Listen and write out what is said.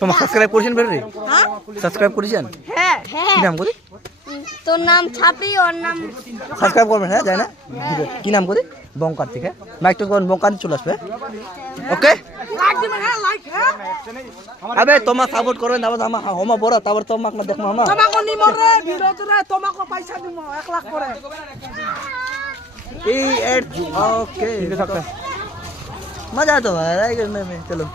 তোমার সাবস্ক্রাইব করেছেন বের রে? সাবস্ক্রাইব করেছেন? হ্যাঁ কি নাম করে? তোর নাম ছাপি ওর নাম সাবস্ক্রাইব করবেন, হ্যাঁ যায় না? কি নাম করে? বঙ্কার থেকে মাইকটা করবেন, বঙ্কার চলে আসবে। ওকে আবে তোমার সাপোর্ট করবেন, তারপর আমার হমা বড়, তারপর তোমাকে না দেখবো আমার তোমাকে নিমো রে ভিডিওতে রে তোমাকে পয়সা দিব 1 লাখ করে এই এড ওকে मजा तो आ रहा है करने में। चलो